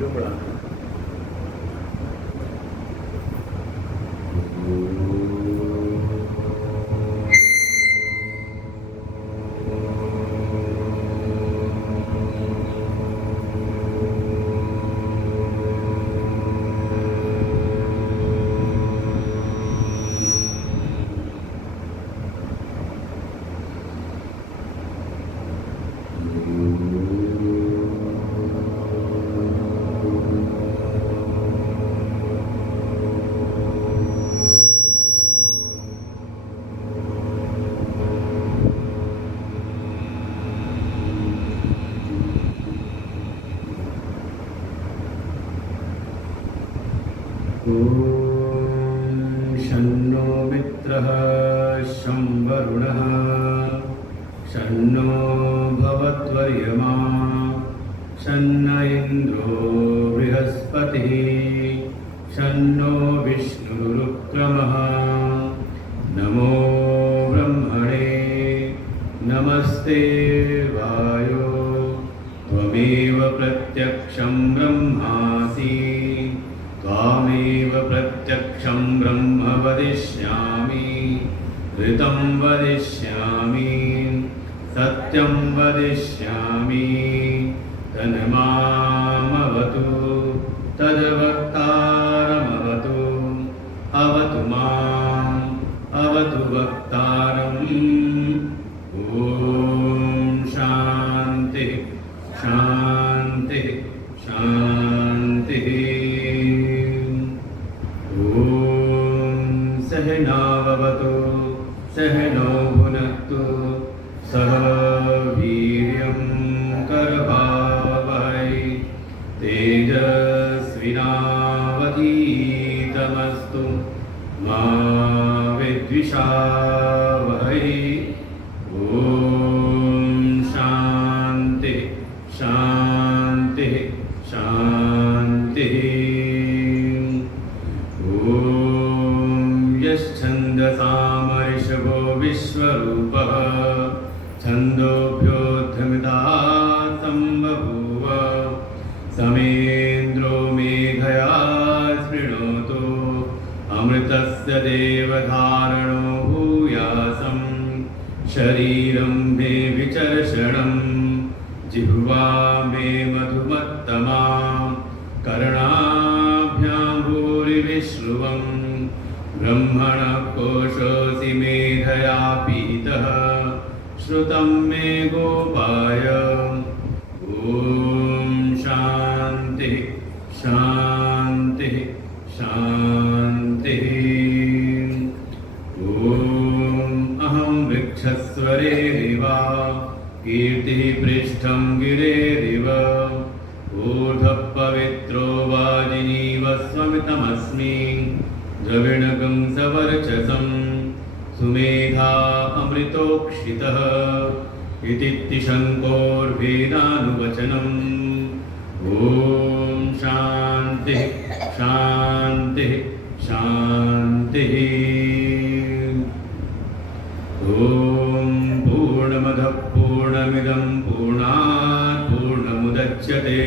जो बढ़ाना है। शन्नो मित्रः शं वरुणः शन्नो भवत्वर्यमा शन्न इन्द्रो बृहस्पतिः शन्नो विष्णुरुक्रमः नमो ब्रह्मणे नमस्ते वायो त्वमेव प्रत्यक्षं ब्रह्मासि त्वामेव प्रत्यक्षं ब्रह्म वदिष्यामि ऋतं वदिष्यामि सत्यं वदिष्यामि तन्मामवतु तद्वक्तारमवतु अवतु माम् अवतु वक्तारम् ॐ शान्तिः शान्तिः शान्तिः। सहनाववतु सहनौ भुनक्तु सह वीर्यं करवावहै तेजस्विनावधीतमस्तु मा विद्विषावहै। ॐ शान्तिः शान्तिः शान्तिः। छन्दसामर्षभो विश्वरूपः छन्दोभ्योऽध्यमितात् सम्बभूव समेन्द्रो मेघया शृणोतु अमृतस्य देवधारणो भूयासं शरीरं मे विचर्षणं जिह्वा मे मधुमत्तमा कर्णाभ्यां भूरिविश्रुवम् ब्रह्मणः कोशोऽसि मेधया पीतः श्रुतं मे गोपाय। ॐ शान्तिः शान्तिः शान्तिः। ॐ अहं वृक्षस्वरेरिव कीर्तिः पृष्ठं गिरेरिव ऊर्ध्वः पवित्रो वाजिनीव स्वमितमस्मि द्रविणगं सवर्चसं सुमेधा अमृतोक्षितः इति शङ्कोर्वेदानुवचनम्। ॐ शान्तिः शान्तिः शान्तिः। ॐ पूर्णमदः पूर्णमिदं पूर्णात् पूर्णमुदच्यते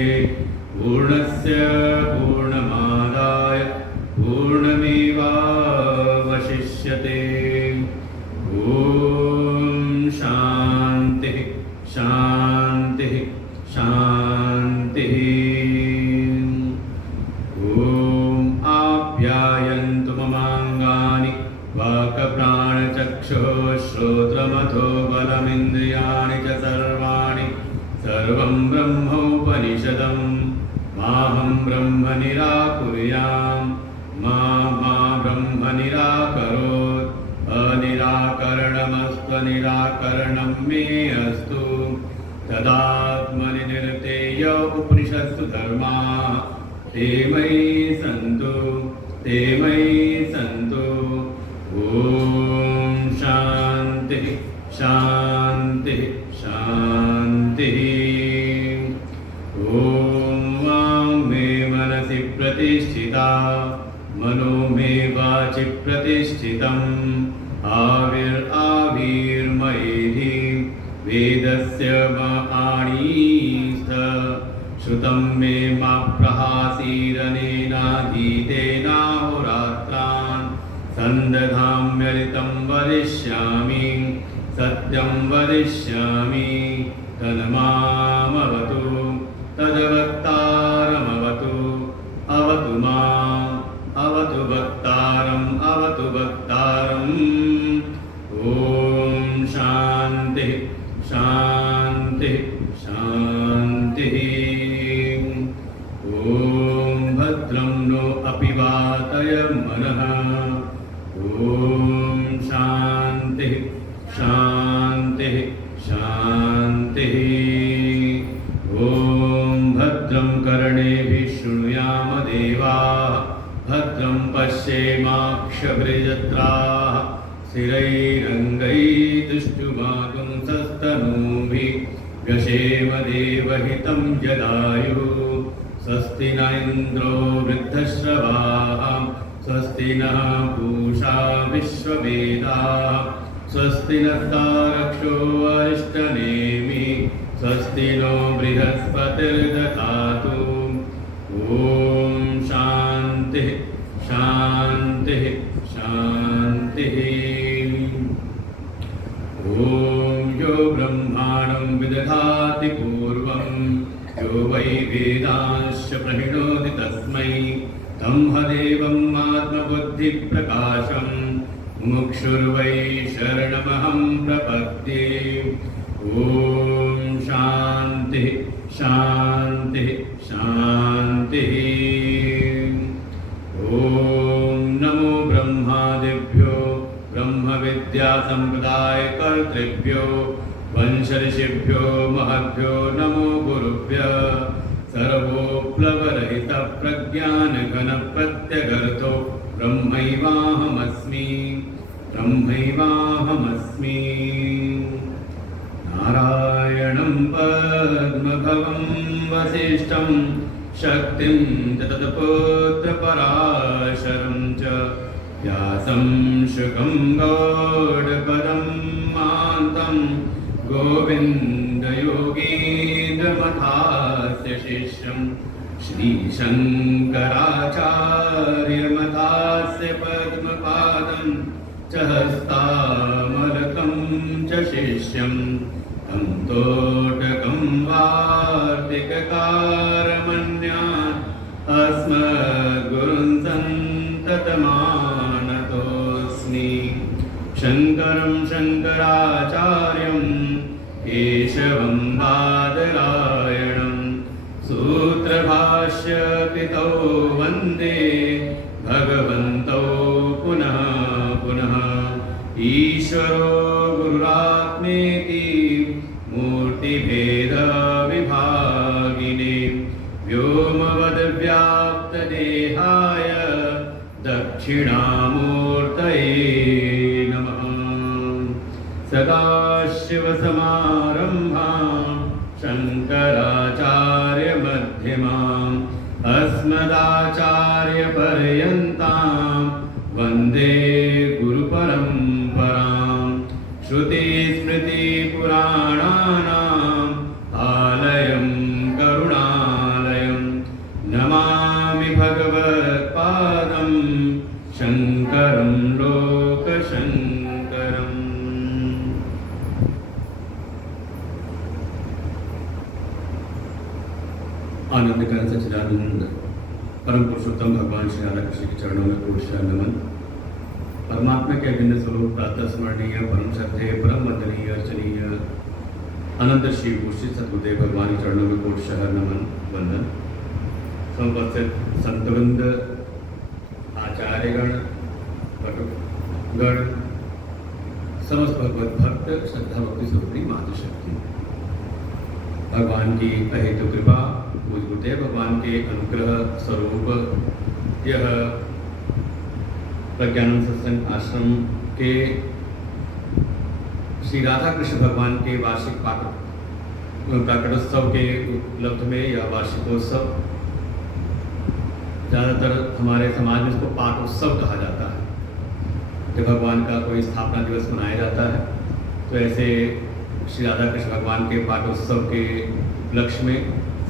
पूर्णस्य पूर्णमादाय पूर्णमेवावशिष्यते। ॐ शान्तिः शान्तिः शान्तिः। ॐ आप्यायन्तु ममाङ्गानि वाक्प्राणचक्षुः श्रोत्रमथो बलमिन्द्रियाणि च सर्वाणि सर्वं ब्रह्मोपनिषदं माहं ब्रह्म निराकुर्याम् मा ब्रह्म निराकरोत् अनिराकरणमस्त्वनिराकरणं मे अस्तु तदात्मनि निरतेय उपनिषत्सु धर्माः ते मयि सन्तु ते मयि सन्तु। ॐ शान्तिः शान्तिः शान्तिः। ॐ वाङ् मे मनसि प्रतिष्ठिता मनो मे वाचि प्रतिष्ठितम् आविर्मयेधि वेदस्य मणिस्थ श्रुतं मे मा प्रहासीरनेनाधीतेनाहोरात्रान् सन्दधाम्यलितं वदिष्यामि सत्यं वदिष्यामि तन्मामवतु तद्वक्तारमवतु अवतु माम् अवतु वक्तारम् अवतु वक्तारम् ॐ शान्तिः शान्तिः शान्तिः ॐ भद्रं नो अपि वातय मनः ॐ शान्तिः शान्तिः शान्तिः ॐ भद्रं कर्णेभिः शृणुयाम देवाः भद्रं पश्येमाक्षभिर्यजत्राः स्थिरैरङ्गैस्तुष्टुवागुंसस्तनूभिः व्यशेम देवहितं जदायुः स्वस्ति न इन्द्रो वृद्धश्रवाः स्वस्ति नः पूषा विश्ववेदाः स्वस्ति नस्तारक्षो अरिष्टनेमि स्वस्ति नो बृहस्पतिर्दधातु ॐ शान्तिः शान्तिः शान्तिः ॐ यो ब्रह्माणं विदधाति पूर्वं यो वै वेदांश्च प्रणोति तस्मै तं हदेवम् आत्मबुद्धिप्रकाशं मुमुक्षुर्वै शरणमहं प्रपद्ये ॐ शान्तिः शान्तिः शान्तिः ॐ नमो ब्रह्मादिभ्यो ब्रह्मविद्यासम्प्रदायकर्तृभ्यो वंशऋषिभ्यो महद्भ्यो नमो गुरुभ्यः सर्वोप्लवरहितप्रज्ञानघनप्रत्यगर्थो ब्रह्मैवाहमस्मि ब्रह्मैवाहमस्मि नारायणं पद्मभवं वसिष्ठं शक्तिं च तत्पुत्रपराशरं च व्यासं शुकं गौडपदं मान्तं गोविन्दयोगीन्द्रमथास्य शिष्यं श्रीशङ्कराचार्यमथास्य पद्मपादं च हस्तामलकं च शिष्यं तं तोटकं वार्तिककारमन्यान् अस्मद्गुरुन् सन्ततमानतोऽस्मि शङ्करं शङ्कराचार्यं केशवं बादरायणं सूत्रभाष्यकृतौ वन्दे भगवन्तौ पुनः पुनः ईश्वरो गुरुरात्मेति मूर्तिभेदविभागिने व्योमवद्व्याप्तदेहाय दक्षिणामूर्तये नमः सदाशिवसमारम्भां शङ्कराचार्यमध्यमाम् अस्मदाचार्यपर्यन्तां वन्दे गुरुपरम्परां श्रुतिस्मृतिपुराणानाम् आलयं करुणालयं नमामि भगवत्पादं शङ्करं लोकशङ्करम् आनंदकरण सच्चिदानंद परम पुरुषोत्तम भगवान श्री राधा कृष्ण के चरणों में कोटि नमन। परमात्मा के अभिन्न स्वरूप प्रातः स्मरणीय परम श्रद्धेय परम वंदनीय अर्चनीय अनंत श्री भूषित सद्गुरुदेव भगवान के चरणों में कोटि नमन वंदन। समुपस्थित संतवृंद आचार्यगण वटुगण समस्त भगवत भक्त श्रद्धा भक्ति स्वरूपी मातृशक्ति भगवान की अहेतु कृपा गुरुदेव भगवान के अनुग्रह स्वरूप यह प्रज्ञानंद सत्संग आश्रम के श्री राधा कृष्ण भगवान के वार्षिक प्रकटोत्सव के उपलब्ध में यह वार्षिकोत्सव, ज़्यादातर हमारे समाज में इसको पाठोत्सव कहा जाता है। जब भगवान का कोई स्थापना दिवस मनाया जाता है तो ऐसे श्री राधा कृष्ण भगवान के पाठोत्सव के उपलक्ष्य में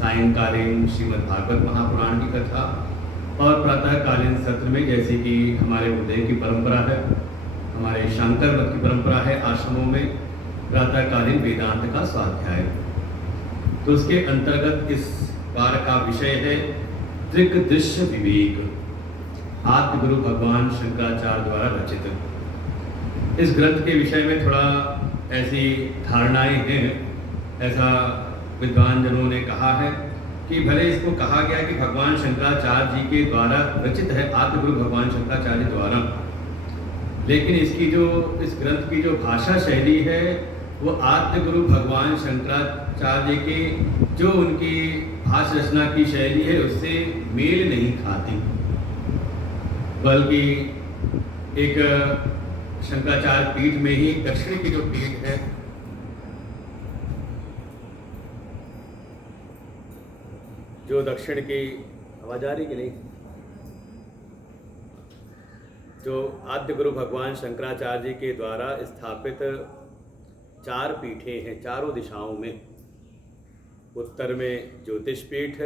सायंकालीन श्रीमद् भागवत महापुराण की कथा और प्रातःकालीन सत्र में, जैसे कि हमारे गुरुदेव की परंपरा है, हमारे शंकर मत की परंपरा है, आश्रमों में प्रातःकालीन वेदांत का स्वाध्याय। तो उसके अंतर्गत इस बार का विषय है दृक् दृश्य विवेक, आद्य गुरु भगवान शंकराचार्य द्वारा रचित। इस ग्रंथ के विषय में थोड़ा ऐसी धारणाएं हैं, ऐसा विद्वान जनों ने कहा है कि भले इसको कहा गया कि भगवान शंकराचार्य जी के द्वारा रचित है, आद्य गुरु भगवान शंकराचार्य द्वारा, लेकिन इस ग्रंथ की जो भाषा शैली है वो आद्य गुरु भगवान शंकराचार्य के जो उनकी भाषा रचना की शैली है उससे मेल नहीं खाती, बल्कि एक शंकराचार्य पीठ में ही दक्षिण की जो पीठ है, जो दक्षिण की आवाज आ रही कि नहीं, जो आद्य गुरु भगवान शंकराचार्य जी के द्वारा स्थापित 4 पीठें हैं चारों दिशाओं में। उत्तर में ज्योतिष पीठ,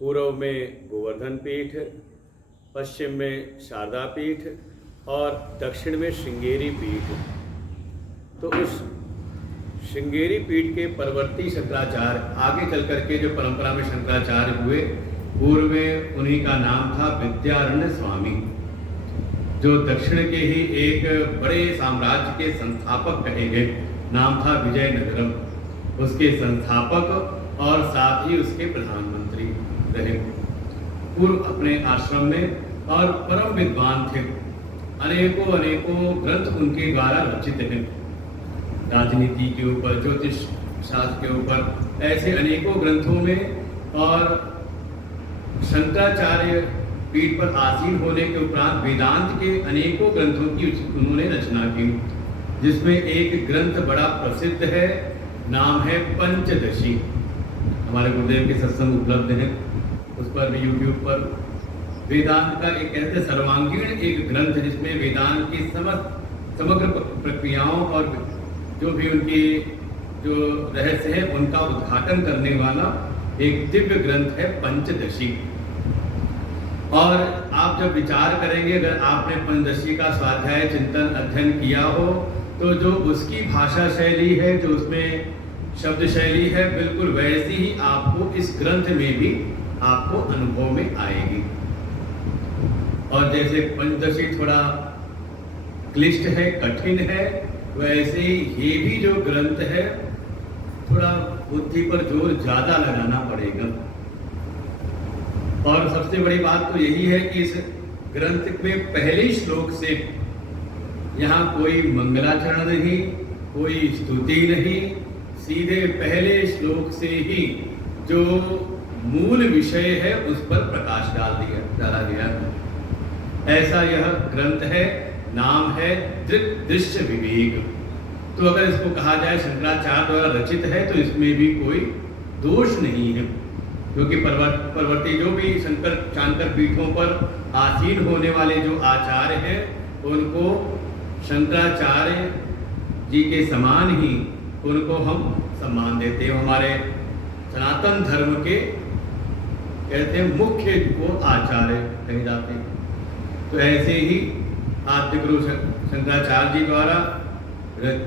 पूर्व में गोवर्धन पीठ, पश्चिम में शारदा पीठ और दक्षिण में श्रृंगेरी पीठ। तो उस श्रृंगेरी पीठ के परवर्ती शंकराचार्य आगे चल करके जो परंपरा में शंकराचार्य हुए, पूर्व में उन्हीं का नाम था विद्यारण्य स्वामी, जो दक्षिण के ही एक बड़े साम्राज्य के संस्थापक कहे गए। नाम था विजयनगरम, उसके संस्थापक और साथ ही उसके प्रधानमंत्री रहे। पूर्व अपने आश्रम में और परम विद्वान थे, अनेकों ग्रंथ उनके द्वारा रचित हैं, राजनीति के ऊपर, ज्योतिष शास्त्र के ऊपर, ऐसे अनेकों ग्रंथों में। और शंकराचार्य पीठ पर आसीन होने के उपरांत वेदांत के अनेकों ग्रंथों की उन्होंने रचना की, जिसमें एक ग्रंथ बड़ा प्रसिद्ध है, नाम है पंचदशी। हमारे गुरुदेव के सत्संग उपलब्ध हैं, उस पर भी यूट्यूब पर। वेदांत का एक कहते सर्वांगीण एक ग्रंथ, जिसमें वेदांत की समग्र प्रक्रियाओं और जो भी उनकी जो रहस्य है उनका उद्घाटन करने वाला एक दिव्य ग्रंथ है पंचदशी। और आप जब विचार करेंगे, अगर आपने पंचदशी का स्वाध्याय चिंतन अध्ययन किया हो, तो जो उसकी भाषा शैली है, जो उसमें शब्द शैली है, बिल्कुल वैसी ही आपको इस ग्रंथ में भी आपको अनुभव में आएगी। और जैसे पंचदशी थोड़ा क्लिष्ट है, कठिन है, वैसे ये भी जो ग्रंथ है थोड़ा बुद्धि पर जोर ज़्यादा लगाना पड़ेगा। और सबसे बड़ी बात तो यही है कि इस ग्रंथ में पहले श्लोक से यहाँ कोई मंगलाचरण नहीं, कोई स्तुति नहीं, सीधे पहले श्लोक से ही जो मूल विषय है उस पर प्रकाश डाला गया। ऐसा यह ग्रंथ है, नाम है दृक् दृश्य विवेक। तो अगर इसको कहा जाए शंकराचार्य द्वारा रचित है, तो इसमें भी कोई दोष नहीं है, क्योंकि परवर्ती जो भी शंकर पीठों पर आसीन होने वाले जो आचार्य हैं, उनको शंकराचार्य जी के समान ही उनको हम सम्मान देते हैं। हमारे सनातन धर्म के कहते हैं मुख्य को आचार्य कहे जाते हैं। तो ऐसे ही आद्य गुरु शंकराचार्य जी द्वारा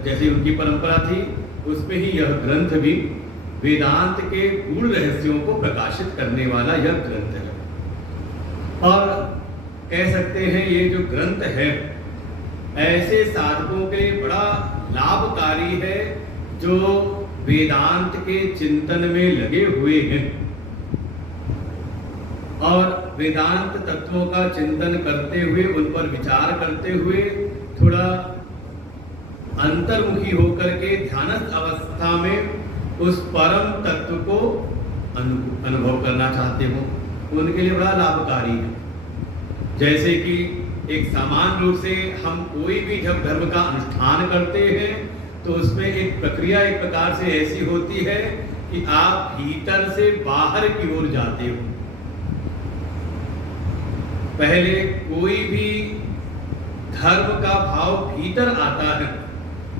जैसी उनकी परंपरा थी, उसमें ही यह ग्रंथ भी वेदांत के गूढ़ रहस्यों को प्रकाशित करने वाला यह ग्रंथ है। और कह सकते हैं ये जो ग्रंथ है ऐसे साधकों के लिए बड़ा लाभकारी है जो वेदांत के चिंतन में लगे हुए हैं और वेदांत तत्वों का चिंतन करते हुए, उन पर विचार करते हुए, थोड़ा अंतर्मुखी होकर के ध्यानस्थ अवस्था में उस परम तत्व को अनुभव करना चाहते हो, उनके लिए बड़ा लाभकारी है। जैसे कि एक सामान्य रूप से हम कोई भी जब धर्म का अनुष्ठान करते हैं तो उसमें एक प्रक्रिया एक प्रकार से ऐसी होती है कि आप भीतर से बाहर की ओर जाते हो। पहले कोई भी धर्म का भाव भीतर आता है,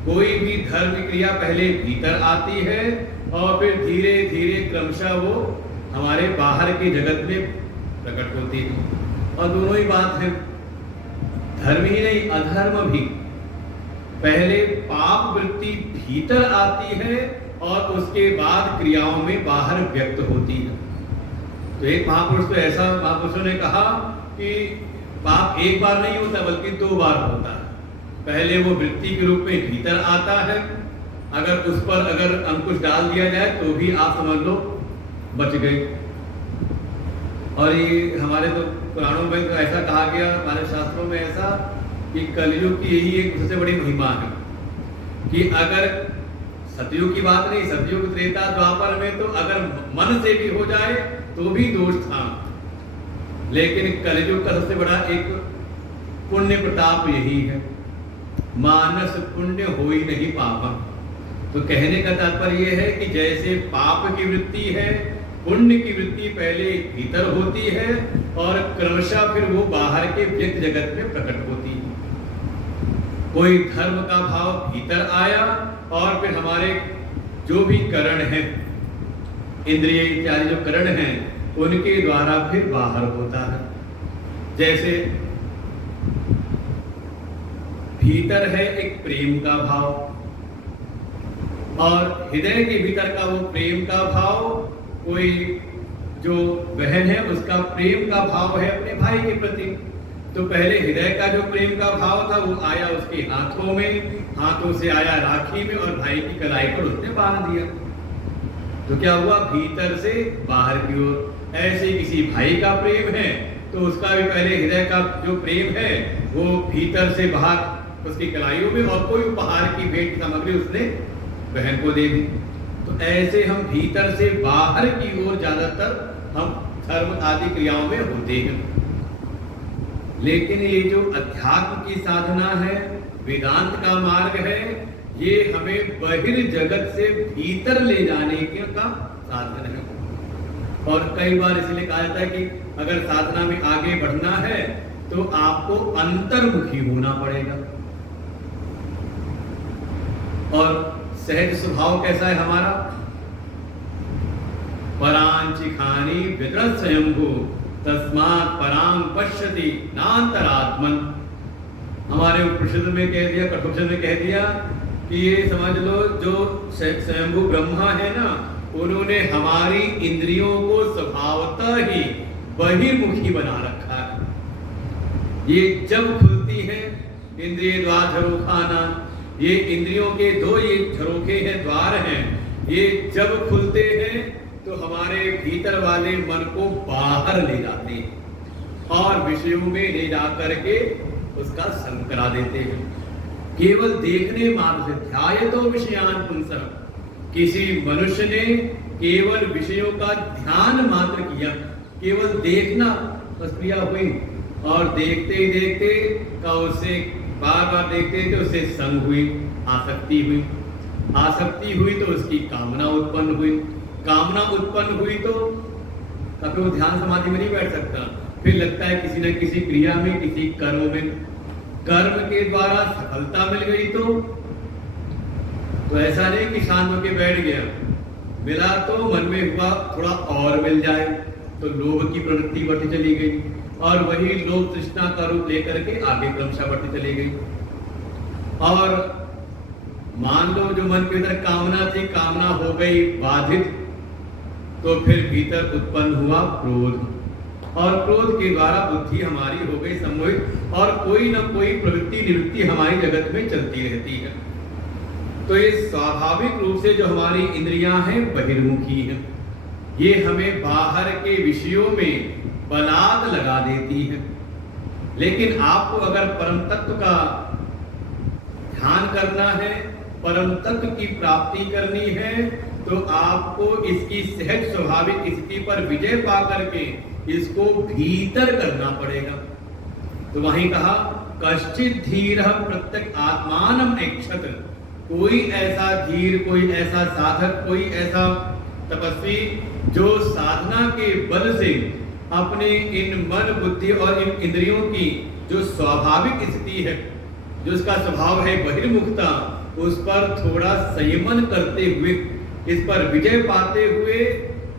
कोई भी धर्म क्रिया पहले भीतर आती है, और फिर धीरे धीरे क्रमशः वो हमारे बाहर के जगत में प्रकट होती है। और दोनों ही बात है, धर्म ही नहीं अधर्म भी। पहले पाप वृत्ति भीतर आती है और उसके बाद क्रियाओं में बाहर व्यक्त होती है। तो एक महापुरुष तो ऐसा महापुरुषों ने कहा कि पाप एक बार नहीं होता बल्कि 2 बार होता है। पहले वो वृत्ति के रूप में भीतर आता है, अगर उस पर अगर अंकुश डाल दिया जाए तो भी आप समझ लो बच गए। और ये हमारे तो पुराणों में तो ऐसा कहा गया, हमारे शास्त्रों में ऐसा कि कलयुग की यही एक सबसे बड़ी महिमा है कि अगर सतयुग की बात नहीं, सतयुग त्रेता द्वापर में तो अगर मन से भी हो जाए तो भी दोष था, लेकिन कलयुग का सबसे बड़ा एक पुण्य प्रताप यही है, मानस पुण्य होई नहीं पापा। तो कहने का तात्पर्य यह है कि जैसे पाप की वृत्ति है, पुण्य की वृत्ति पहले भीतर होती है और क्रमशः फिर वो बाहर के व्यक्त जगत में प्रकट होती है। कोई धर्म का भाव भीतर आया और फिर हमारे जो भी करण हैं, इंद्रिय इत्यादि जो करण हैं, उनके द्वारा फिर बाहर होता है। जैसे भीतर है एक प्रेम का भाव और हृदय के भीतर का वो प्रेम का भाव, कोई जो बहन है उसका प्रेम का भाव है अपने भाई के प्रति। तो पहले हृदय का जो प्रेम का भाव था वो आया उसके हाथों में, हाथों से आया राखी में और भाई की कलाई पर उसने बांध दिया। तो क्या हुआ, भीतर से बाहर की ओर। ऐसे किसी भाई का प्रेम है तो उसका भी पहले हृदय का जो प्रेम है वो भीतर से बाहर उसकी कलाइयों में, और कोई उपहार की भेंट सामग्री उसने बहन को दे दी। तो ऐसे हम भीतर से बाहर की ओर ज्यादातर हम धर्म आदि क्रियाओं में होते हैं। लेकिन ये जो अध्यात्म की साधना है, वेदांत का मार्ग है, ये हमें बहिर्जगत से भीतर ले जाने का साधन है। और कई बार इसलिए कहा जाता है कि अगर साधना में आगे बढ़ना है तो आपको अंतर्मुखी होना पड़ेगा। और सहज स्वभाव कैसा है हमारा, परांचिखानी विदृत स्वयंभू तस्मात् परांग पश्यति नान्तरात्मन। हमारे उपनिषद में कह दिया, कठोपनिषद में कह दिया कि ये समझ लो जो स्वयंभू ब्रह्मा है ना, उन्होंने हमारी इंद्रियों को स्वभावतः ही बहिर्मुखी बना रखा है। ये जब खुलती है इंद्रिय द्वार झरोखाना, ये इंद्रियों के 2 ये झरोखे हैं, द्वार हैं, ये जब खुलते हैं तो हमारे भीतर वाले मन को बाहर ले जाते हैं और विषयों में ले जा करके उसका संग करा देते हैं। केवल देखने मात्र से, ध्यायतो विषयान पुंसः, किसी मनुष्य ने केवल विषयों का ध्यान मात्र किया, केवल देखना बस क्रिया हुई, और देखते ही देखते का उसे बार बार देखते थे उससे संग हुई, आसक्ति हुई, आसक्ति हुई तो उसकी कामना उत्पन्न हुई, कामना उत्पन्न हुई तो कभी वो ध्यान समाधि में नहीं बैठ सकता, फिर लगता है किसी न किसी क्रिया में, किसी कर्म में, कर्म के द्वारा सफलता मिल गई तो ऐसा नहीं कि शांत होकर बैठ गया, मिला तो मन में हुआ थोड़ा और मिल जाए तो लोभ की प्रवृत्ति बढ़ती चली गई, और वही लोभ तृष्णा का रूप लेकर के आगे क्रमशः बढ़ती चली गई। और मान लो जो मन के अंदर कामना थी, कामना हो गई बाधित, तो फिर भीतर उत्पन्न हुआ क्रोध, और क्रोध के द्वारा बुद्धि हमारी हो गई सम्मोहित, और कोई न कोई प्रवृत्ति निवृत्ति हमारी जगत में चलती रहती है। तो ये स्वाभाविक रूप से जो हमारी इंद्रियां हैं बहिर्मुखी हैं, ये हमें बाहर के विषयों में बलात् लगा देती है। लेकिन आपको अगर परम तत्व का ध्यान करना है, परम तत्व की प्राप्ति करनी है, तो आपको इसकी सहज स्वाभाविक स्थिति पर विजय पा करके इसको भीतर करना पड़ेगा। तो वहीं कहा कश्चित धीरः प्रत्यक आत्मानं नेक्षत, कोई ऐसा धीर, कोई ऐसा साधक, कोई ऐसा तपस्वी जो साधना के बल से अपने इन मन बुद्धि और इन इंद्रियों की जो स्वाभाविक स्थिति है, जो उसका स्वभाव है बहिर्मुखता, उस पर थोड़ा संयमन करते हुए इस पर विजय पाते हुए,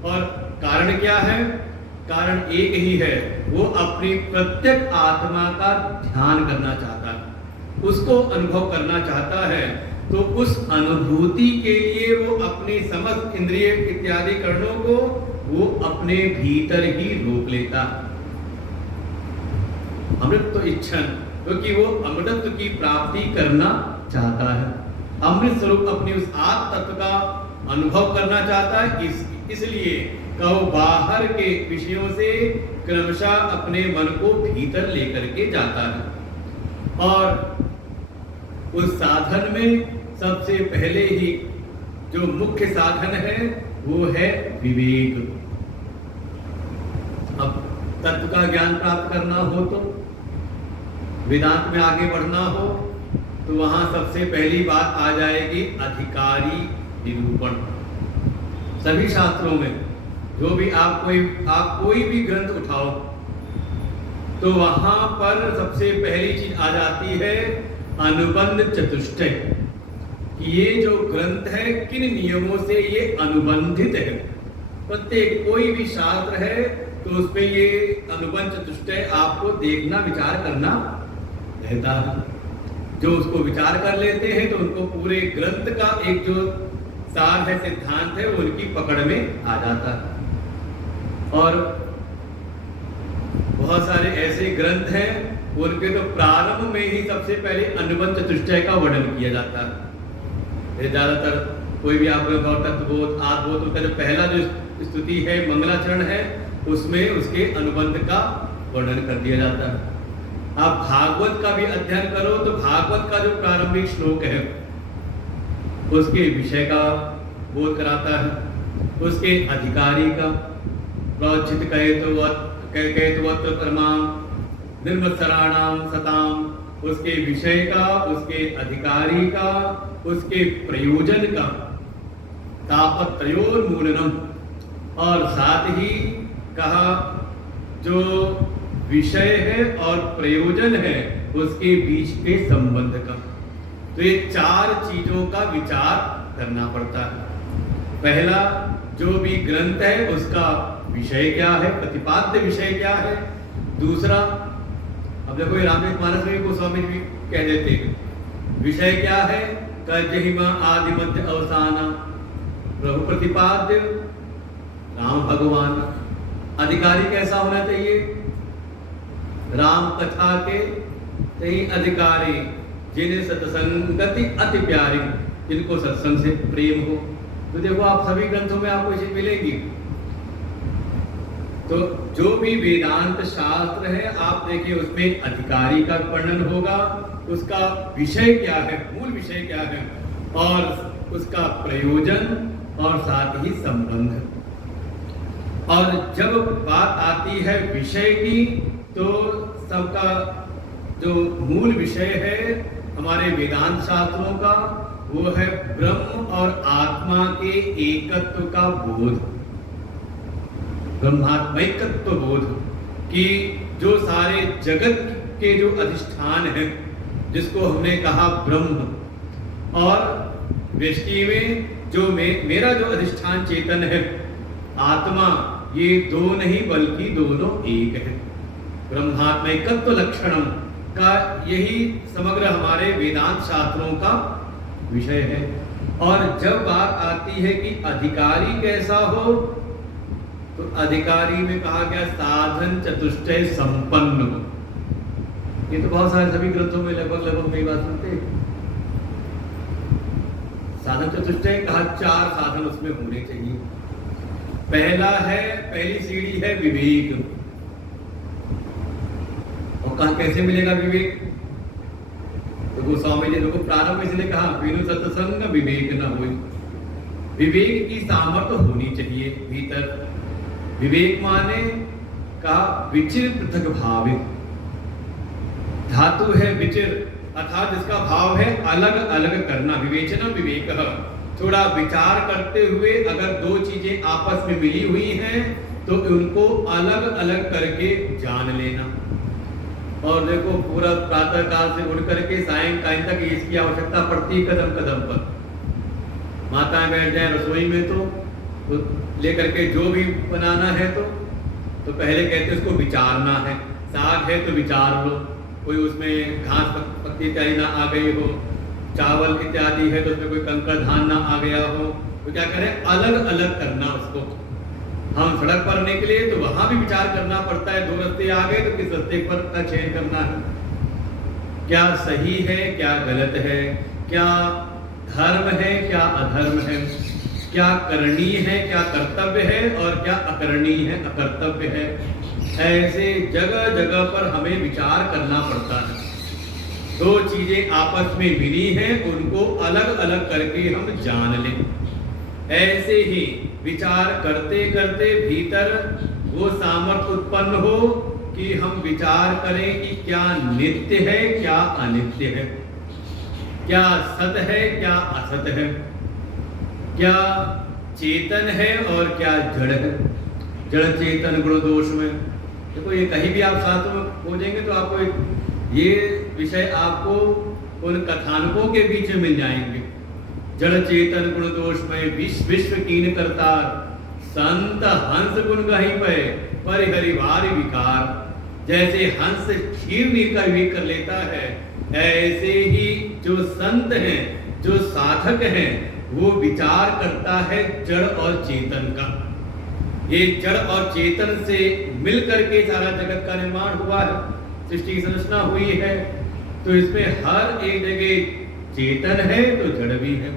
और कारण क्या है? कारण एक ही है, वो अपनी प्रत्येक आत्मा का ध्यान करना चाहता है, उसको अनुभव करना चाहता है। तो उस अनुभूति के लिए वो अपनी समस्त इंद्रिय इत्यादि कर्णों को वो अपने भीतर ही रोक लेता। अमृत तो इच्छन, क्योंकि वो अमृतत्व की प्राप्ति करना चाहता है, अमृत स्वरूप अपनी उस आत्म तत्व का अनुभव करना चाहता है। इसलिए वो बाहर के विषयों से क्रमशः अपने मन को भीतर लेकर के जाता है। और उस साधन में सबसे पहले ही जो मुख्य साधन है वो है विवेक। अब तत्व का ज्ञान प्राप्त करना हो, तो वेदांत में आगे बढ़ना हो, तो वहां सबसे पहली बात आ जाएगी अधिकारी निरूपण। सभी शास्त्रों में जो भी आप कोई भी ग्रंथ उठाओ, तो वहां पर सबसे पहली चीज आ जाती है अनुबंध चतुष्टय, कि ये जो ग्रंथ है किन नियमों से ये अनुबंधित है। प्रत्येक कोई भी शास्त्र है तो उसमें ये अनुबंध चतुष्टय आपको देखना, विचार करना रहता है। जो उसको विचार कर लेते हैं तो उनको पूरे ग्रंथ का एक जो सार है, सिद्धांत है, वो उनकी पकड़ में आ जाता है। और बहुत सारे ऐसे ग्रंथ हैं उनके तो प्रारंभ में ही सबसे पहले अनुबंध चतुष्टय का वर्णन किया जाता है। ज्यादातर कोई भी आप तत्वबोध, आत्मबोध, उसका जो पहला जो स्तुति है, मंगलाचरण है, उसमें उसके अनुबंध का वर्णन कर दिया जाता है। आप भागवत का भी अध्ययन करो तो भागवत का जो प्रारंभिक श्लोक है उसके विषय का बोध कराता है, उसके अधिकारी का प्रोचित कहतवत परमाम निर्मत्सराणाम सताम, उसके विषय का, उसके अधिकारी का, उसके प्रयोजन का, तापत्रयोन्मूलनम, और साथ ही कहा जो विषय है और प्रयोजन है उसके बीच के संबंध का। तो ये चार चीजों का विचार करना पड़ता है। पहला जो भी ग्रंथ है उसका विषय क्या है, प्रतिपाद्य विषय क्या है। दूसरा, अब देखो ये रामचरितमानस में गोस्वामी जी कह देते हैं विषय क्या है, तज्जहिमा आदि मध्य अवसान प्रभु प्रतिपाद्य राम भगवान। अधिकारी कैसा होना चाहिए? राम कथा के कई अधिकारी, जिन्हें सत्संगति अति प्यारी, जिनको सत्संग से प्रेम हो। तो देखो आप सभी ग्रंथों में आपको चीज मिलेगी। तो जो भी वेदांत शास्त्र है आप देखिए उसमें अधिकारी का वर्णन होगा, उसका विषय क्या है, मूल विषय क्या है, और उसका प्रयोजन और साथ ही संबंध। और जब बात आती है विषय की, तो सबका जो मूल विषय है हमारे वेदांत शास्त्रों का वो है ब्रह्म और आत्मा के एकत्व का बोध, ब्रह्मात्मैकत्व बोध, कि जो सारे जगत के जो अधिष्ठान है जिसको हमने कहा ब्रह्म, और व्यष्टि में जो मेरा जो अधिष्ठान चेतन है आत्मा, ये दो नहीं बल्कि दोनों एक है। ब्रह्मात्मैकत्व लक्षणम का यही समग्र हमारे वेदांत शास्त्रों का विषय है। और जब बात आती है कि अधिकारी कैसा हो, तो अधिकारी में कहा गया साधन चतुष्टय संपन्न हो। ये तो बहुत सारे सभी ग्रंथों में लगभग कई बात सुनते हैं। साधन चतुष्टय कहा चार साधन उसमें होने चाहिए। पहला है, पहली सीढ़ी है विवेक। और कहा कैसे मिलेगा विवेक? तो गोस्वामी जी देखो प्रारंभ इसलिए कहा बिनु सत्संग विवेक न होई। विवेक की सामर्थ्य होनी चाहिए भीतर। विवेक माने कहा विचिर पृथक भावे, धातु है विचिर, अर्थात जिसका भाव है अलग अलग करना। विवेचना विवेक, थोड़ा विचार करते हुए अगर दो चीजें आपस में मिली हुई हैं तो उनको अलग अलग करके जान लेना। और देखो पूरा प्रातः काल से उठ करके सायंकाल तक इसकी आवश्यकता पड़ती है कदम कदम पर। माताएं बैठ जाए रसोई में तो लेकर के जो भी बनाना है तो पहले कहते उसको विचारना है। साग है तो विचार लो, कोई उसमें घास पत्ती इत्यादि ना आ गई हो, चावल इत्यादि है तो उसमें कोई कंकड़ धान ना आ गया हो, तो क्या करें अलग अलग करना उसको। हम सड़क पर निकले तो वहां भी विचार करना पड़ता है, दो रास्ते आ गए तो किस रास्ते पर का चयन करना है, क्या सही है क्या गलत है, क्या धर्म है क्या अधर्म है, क्या करणीय है क्या कर्तव्य है और क्या अकरणीय है अकर्तव्य है। ऐसे जगह जगह पर हमें विचार करना पड़ता है। दो चीजें आपस में मिली हैं उनको अलग अलग करके हम जान लें। ऐसे ही विचार करते करते भीतर वो सामर्थ्य उत्पन्न हो कि हम विचार करें कि क्या नित्य है क्या अनित्य है, क्या सत है क्या असत है, क्या चेतन है और क्या जड़ है। जड़ चेतन गुण दोष में देखो ये कहीं भी आप साथ में खोजेंगे तो आपको ये विषय आपको उन कथानकों के बीच में मिल जाएंगे। जड़ चेतन गुण दोष में विश्व कीन करतार, संत हंस गुण गही पे परिहरिवार विकार। जैसे हंस क्षीर का विवेक कर लेता है, ऐसे ही जो संत हैं जो साधक हैं वो विचार करता है जड़ और चेतन का। ये जड़ और चेतन से मिल करके सारा जगत का निर्माण हुआ है, सृष्टि की संरचना हुई है। तो इसमें हर एक जगह चेतन है तो जड़ भी है,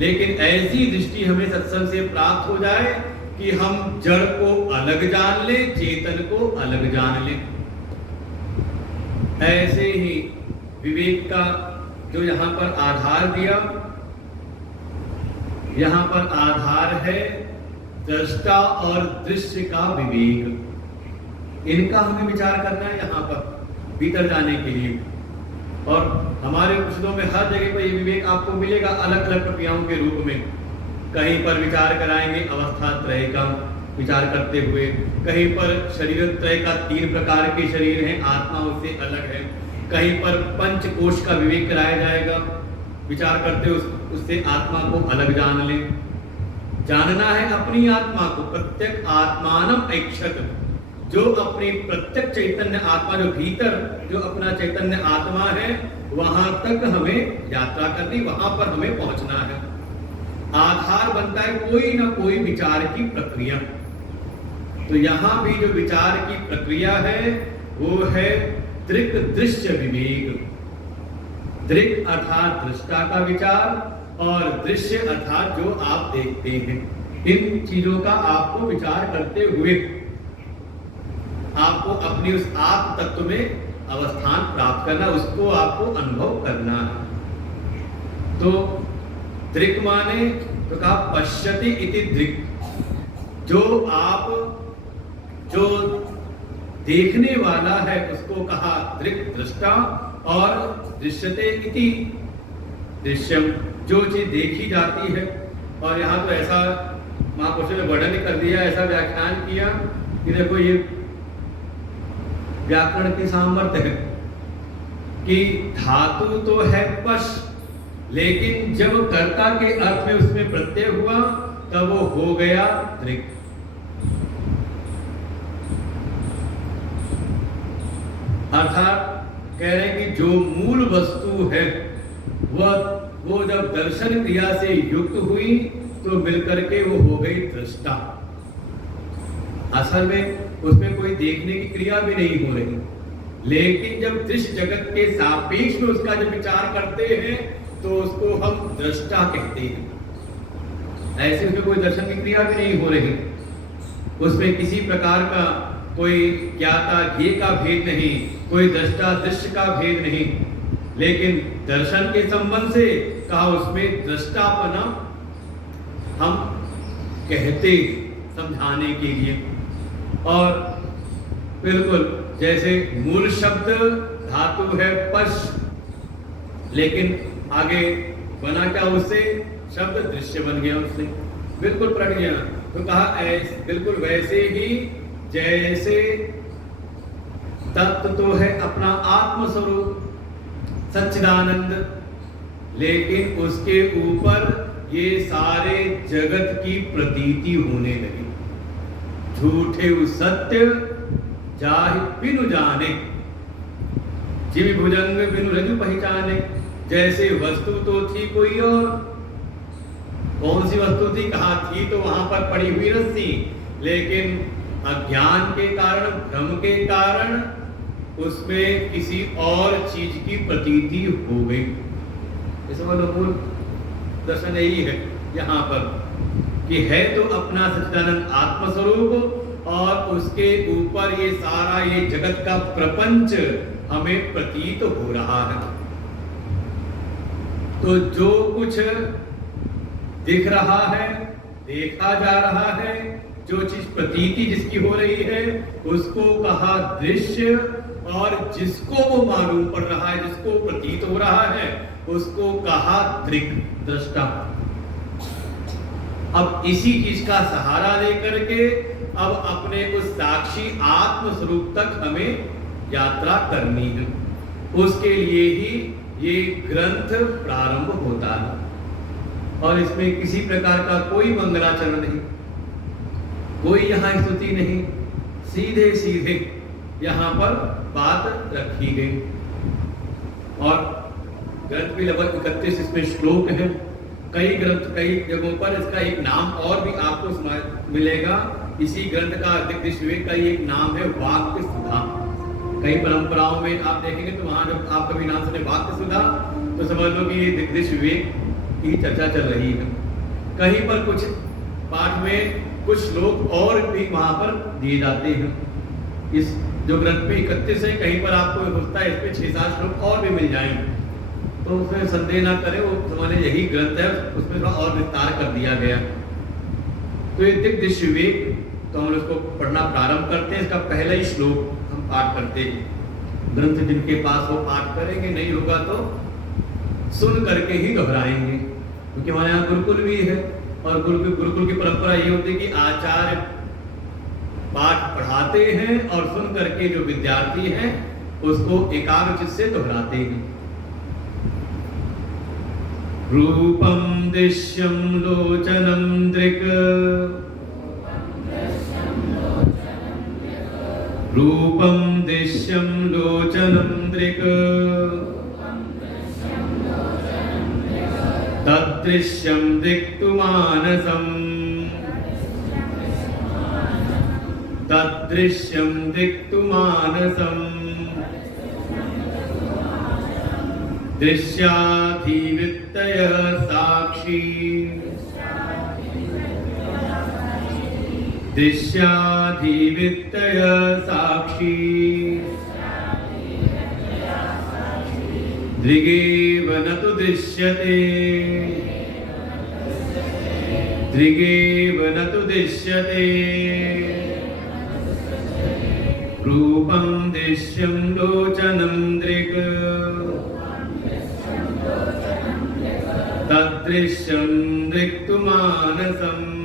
लेकिन ऐसी दृष्टि हमें सत्संग से प्राप्त हो जाए कि हम जड़ को अलग जान ले चेतन को अलग जान ले। ऐसे ही विवेक का जो यहाँ पर आधार दिया, यहाँ पर आधार है दृष्टा और दृश्य का विवेक। इनका हमें विचार करना है यहाँ पर भीतर जाने के लिए। और हमारे उपनिषदों में हर जगह पर ये विवेक आपको मिलेगा अलग अलग प्रक्रियाओं के रूप में। कहीं पर विचार कराएंगे अवस्था त्रय का विचार करते हुए, कहीं पर शरीर त्रय का 3 प्रकार के शरीर हैं, आत्मा उससे अलग है। कहीं पर पंचकोश का विवेक कराया जाएगा, विचार करते उससे आत्मा को अलग जान लें। जानना है अपनी आत्मा को, प्रत्यक आत्मानम ऐक्षत, जो अपनी प्रत्यक्ष चैतन्य आत्मा जो भीतर जो अपना चैतन्य आत्मा है वहां तक हमें यात्रा करनी, वहां पर हमें पहुंचना है। आधार बनता है कोई ना कोई विचार की प्रक्रिया। तो यहां भी जो विचार की प्रक्रिया है वो है दृक् दृश्य विवेक। दृक् अर्थात दृष्टा का विचार और दृश्य अर्थात जो आप देखते हैं। इन चीजों का आपको विचार करते हुए आपको अपनी उस आत्म तत्व में अवस्थान प्राप्त करना, उसको आपको अनुभव करना है। तो दृक् माने तो कहा पश्यति इति दृक्, जो आप जो देखने वाला है उसको कहा दृक् दृष्टा, और दृश्यते इति दृश्यम, जो चीज देखी जाती है। और यहाँ तो ऐसा महापुरुषों ने वर्णन कर दिया, ऐसा व्याख्यान किया कि देखो ये व्याकरण की सामर्थ्य है कि धातु तो है पश, लेकिन जब कर्ता के अर्थ में उसमें प्रत्यय हुआ तब वो हो गया दृक्। अर्थात कह रहे हैं कि जो मूल वस्तु है वो जब दर्शन क्रिया से युक्त हुई तो मिलकर के वो हो गई दृष्टा। असल में उसमें कोई देखने की क्रिया भी नहीं हो रही, लेकिन जब दृश्य जगत के सापेक्ष में उसका जब विचार करते हैं तो उसको हम दृष्टा कहते हैं। ऐसे उसमें कोई दर्शन की क्रिया भी नहीं हो रही, उसमें किसी प्रकार का कोई ज्ञाता ज्ञेय का भेद नहीं, कोई दृष्टा दृश्य का भेद नहीं, लेकिन दर्शन के संबंध से कहा उसमें दृष्टापना हम कहते समझाने के लिए। और बिल्कुल जैसे मूल शब्द धातु है पश, लेकिन आगे बना क्या उससे शब्द दृश्य बन गया, उससे बिल्कुल पलट गया। तो कहा बिल्कुल वैसे ही जैसे तत्व तो है अपना आत्मस्वरूप सच्चिदानंद, लेकिन उसके ऊपर ये सारे जगत की प्रतीति होने लगी। झूठे सत्य जाहि बिनु जाने, जिमि भुजंग बिनु रजु पहचाने। जैसे वस्तु तो थी कोई और, कौन सी वस्तु थी, कहाँ थी, तो वहां पर पड़ी हुई रस्सी, लेकिन अज्ञान के कारण, भ्रम के कारण उसमें किसी और चीज की प्रतीति हो गई। इस मूल दर्शन यही है यहाँ पर कि है तो अपना सच्चिदानंद आत्मस्वरूप, और उसके ऊपर ये सारा ये जगत का प्रपंच हमें प्रतीत हो रहा है। तो जो कुछ दिख रहा है, देखा जा रहा है, जो चीज प्रतीति जिसकी हो रही है उसको कहा दृश्य, और जिसको वो मालूम पड़ रहा है, जिसको प्रतीत हो रहा है, उसको कहा दृक्, दृष्टा। अब इसी चीज का सहारा लेकर के अब अपने उस साक्षी आत्म स्वरूप तक हमें यात्रा करनी है। उसके लिए ही ये ग्रंथ प्रारंभ होता है, और इसमें किसी प्रकार का कोई मंगलाचरण नहीं, कोई यहाँ स्तुति नहीं, सीधे सीधे यहाँ पर बात रखी गई। और ग्रंथ भी लगभग 31 इसमें श्लोक है। कई ग्रंथ, कई जगहों पर इसका एक नाम और भी आपको मिलेगा। इसी ग्रंथ का दिग्दृश्य विवेक का एक नाम है वाक्य सुधा। कई परंपराओं में आप देखेंगे तो वहां जब आप कभी नाम सुने वाक्य सुधा, तो समझ लो कि ये दिग्दृश्य विवेक की चर्चा चल रही है। कहीं पर कुछ पाठ में कुछ श्लोक और भी वहां पर दिए जाते हैं। इस जो ग्रंथ में 31 है, कहीं पर आपको होता है इसमें 6-7 श्लोक और भी मिल जाएंगे, तो उसमें संदेह ना करें, वो हमारे यही ग्रंथ है, उसमें थोड़ा और विस्तार कर दिया गया। तो ये दिग्दृश्य विवेक, तो हम उसको पढ़ना प्रारंभ करते हैं। इसका पहला ही श्लोक हम पाठ करते हैं। ग्रंथ जिनके पास वो पाठ करेंगे, नहीं होगा तो सुन करके ही दोहराएंगे, क्योंकि हमारे यहाँ गुरुकुल भी है, और गुरुकुल की परंपरा ये होती है कि आचार्य पाठ पढ़ाते हैं और सुन करके जो विद्यार्थी हैं उसको एकाग्रचित्त से दोहराते हैं। रूपम दृश्यम लोचनम दृक्, रूपम दृश्यम लोचनम दृक्, तदृश्यम दिक्तु मानसम, तदृश्यम दिक्तु मानसम, दृश्याधिवृत्तयः साक्षी, दृश्याधिवृत्तयः साक्षी, दृगेव न तु दृश्यते, दृगेव न तु दृश्यते, रूपं दृश्यं लोचनं दृक्, तदृश्यं दृक्तु मानसम्,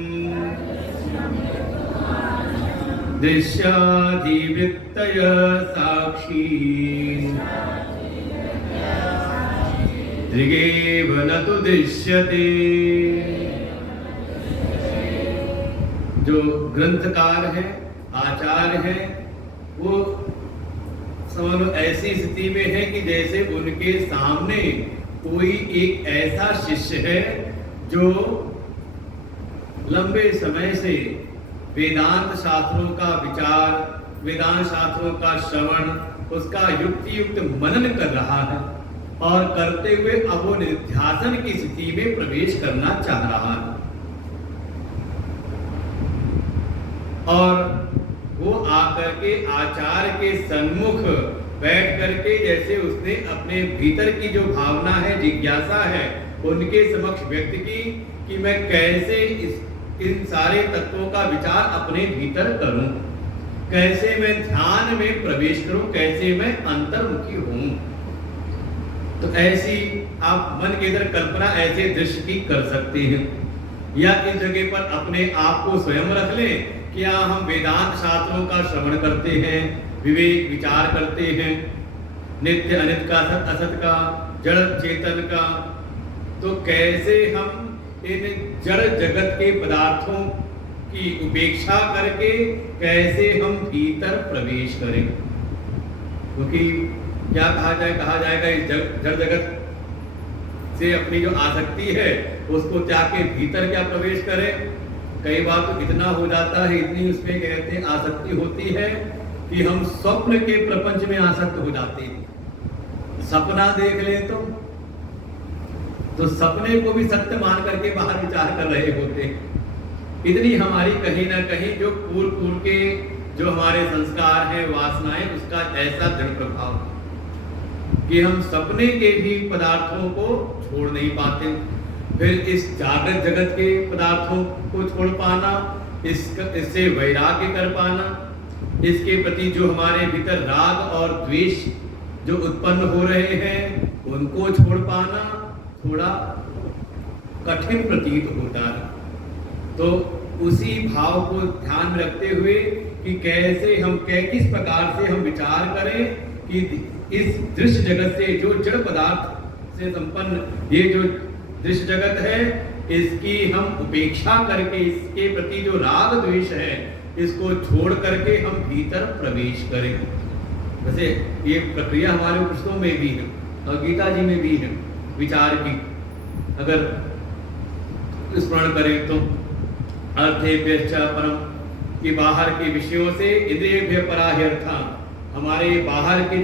दृश्याधिवृत्तयः साक्षी, दृगेव न तु दृश्यते। जो ग्रंथकार है, आचार्य है, वो समझ लो ऐसी स्थिति में है कि जैसे उनके सामने कोई एक ऐसा शिष्य है जो लंबे समय से वेदांत शास्त्रों का विचार, वेदांत शास्त्रों का श्रवण, उसका युक्ति युक्त मनन कर रहा है, और करते हुए अब वो निध्यासन की स्थिति में प्रवेश करना चाह रहा है। और वो आकर के आचार्य के सन्मुख बैठ करके जैसे उसने अपने भीतर की जो भावना है, जिज्ञासा है, उनके समक्ष व्यक्त की कि मैं कैसे इन सारे तत्वों का विचार अपने भीतर करूं, कैसे मैं ध्यान में प्रवेश करूं, कैसे मैं अंतर्मुखी हूं। तो ऐसी आप मन के अंदर कल्पना ऐसे दृश्य की कर सकते हैं, या इस जगह पर अपने आप को स्वयं रख लें। क्या हम वेदांत शास्त्रों का श्रवण करते हैं, विवेक विचार करते हैं, नित्य अनित्य का, सत असत का, जड़ चेतन का, तो कैसे हम इन जड़ जगत के पदार्थों की उपेक्षा करके कैसे हम भीतर प्रवेश करें। क्योंकि क्या कहा जाएगा इस जड़ जगत से अपनी जो आसक्ति है उसको त्याग के भीतर क्या प्रवेश करें। कई बार तो इतना हो जाता है, इतनी उसमें कहते हैं आसक्ति होती है कि हम स्वप्न के प्रपंच में आसक्त हो जाते हैं। सपना देख ले तो सपने को भी सत्य मान करके बाहर विचार कर रहे होते हैं। इतनी हमारी कहीं ना कहीं जो पूर्व के जो हमारे संस्कार हैं, वासनाएं, उसका ऐसा दृढ़ प्रभाव कि हम सपने के भी पदार्थों को छोड़ नहीं पाते। फिर इस जागृत जगत के पदार्थों को छोड़ पाना, इससे वैराग्य कर पाना, इसके प्रति जो हमारे भीतर राग और द्वेष जो उत्पन्न हो रहे हैं उनको छोड़ पाना थोड़ा कठिन प्रतीत होता है। तो उसी भाव को ध्यान में रखते हुए कि कैसे हम किस प्रकार से हम विचार करें कि इस दृश्य जगत से, जो जड़ पदार्थ से संपन्न ये जो दृश्य जगत है, इसकी हम उपेक्षा करके इसके प्रति जो राग द्वेष है इसको छोड़ करके हम भीतर प्रवेश करें। वैसे ये प्रक्रिया हमारे उपनिषदों में भी है और गीता जी में भी है विचार की। अगर स्मरण करें तो अर्थेभ्यश्च परम कि बाहर के विषयों से इंद्रियेभ्य पराह्यर्था, हमारे बाहर के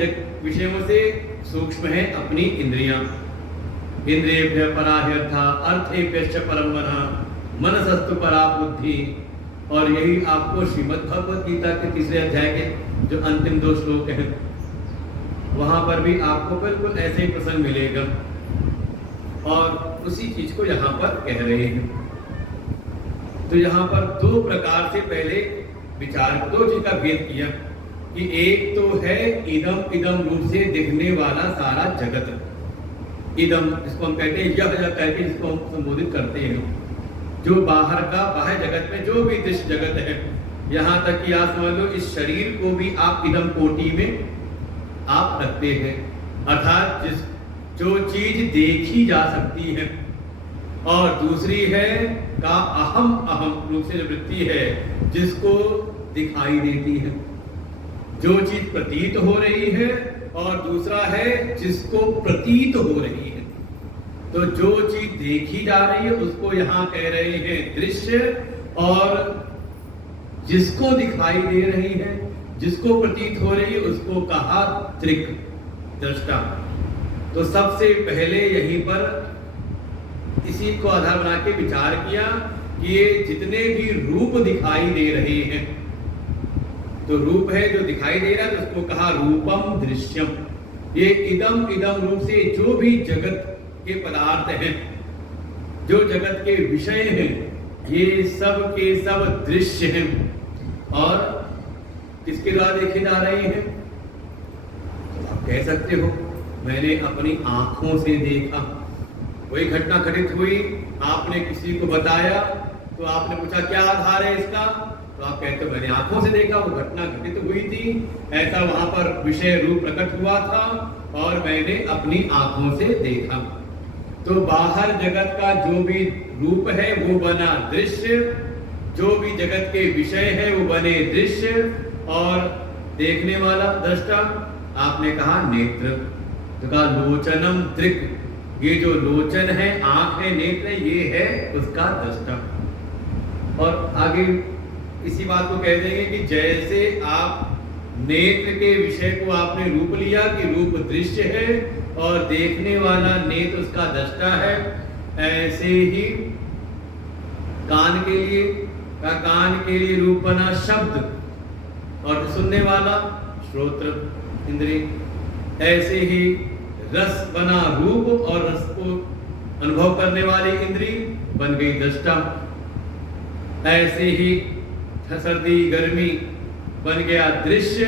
विषयों से सूक्ष्म है अपनी इंद्रियां। इंद्रियेभ्य पराह्यर्था अर्थेभ्यश्च परम मनः मनसस्तु परा बुद्धि। और यही आपको श्रीमद् भगवद गीता के 3 अध्याय के जो अंतिम 2 श्लोक हैं वहां पर भी आपको बिल्कुल ऐसे ही प्रसंग मिलेगा और उसी चीज को यहाँ पर कह रहे हैं। तो यहाँ पर 2 प्रकार से पहले विचार 2 चीज का भेद किया कि एक तो है इदम रूप से दिखने वाला सारा जगत। इदम जिसको हम कहते हैं यह कहते जिसको हम संबोधित करते हैं, जो बाहर का बाह्य जगत में जो भी दृश्य जगत है, यहाँ तक कि आप समझ लो इस शरीर को भी आप इदम कोटि में आप रखते हैं। अर्थात जो चीज देखी जा सकती है और दूसरी है का अहम रूप से जो वृत्ति है जिसको दिखाई देती है। जो चीज प्रतीत हो रही है और दूसरा है जिसको प्रतीत हो रही है। तो जो चीज देखी जा रही है उसको यहाँ कह रहे हैं दृश्य, और जिसको दिखाई दे रही है, जिसको प्रतीत हो रही है, उसको कहा दृक्, दृष्टा। तो सबसे पहले यहीं पर इसी को आधार बना के विचार किया कि ये जितने भी रूप दिखाई दे रहे हैं, तो रूप है जो दिखाई दे रहा है, तो उसको कहा रूपम दृश्यम। ये इदम रूप से जो भी जगत के पदार्थ हैं, जो जगत के विषय हैं, ये सब के सब दृश्य हैं और किसके द्वारा देखे जा रहे हैं। तो आप कह सकते हो मैंने अपनी आंखों से देखा, कोई घटना घटित हुई, आपने किसी को बताया, तो आपने पूछा क्या आधार है इसका, तो आप कहते हो मैंने आंखों से देखा, वो घटना घटित हुई थी, ऐसा वहां पर विषय रूप प्रकट हुआ था और मैंने अपनी आंखों से देखा। तो बाहर जगत का जो भी रूप है वो बना दृश्य, जो भी जगत के विषय है वो बने दृश्य, और देखने वाला दृष्टा आपने कहा नेत्र, तो कहा लोचनम दृक्। ये जो लोचन है, आंख है, नेत्र है, ये है उसका दृष्टा। और आगे इसी बात को कह देंगे कि जैसे आप नेत्र के विषय को आपने रूप लिया कि रूप दृश्य है और देखने वाला नेत्र उसका दृष्टा है, ऐसे ही कान के लिए रूप बना शब्द और सुनने वाला श्रोत्र इंद्रिय, ऐसे ही रस बना रूप और रस को अनुभव करने वाली इंद्रिय बन गई दृष्टा। ऐसे ही सर्दी गर्मी बन गया दृश्य